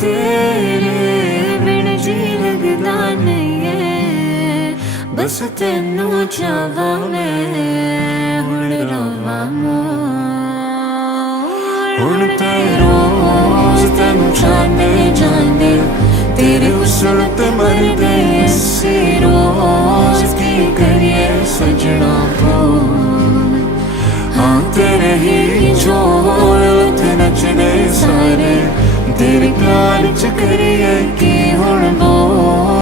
तेरे बिन जी लगदा नहीं है, बस तेनू चाहवा मैं हुण रवां मोड़। हुण ते रोज तेनू जाने जाने तेरे हुस्न ते मरदे असी रोज की करिए सजना बोल। हाँ तेरे ही झोल ते नचने सारे तेरे प्यार च करिए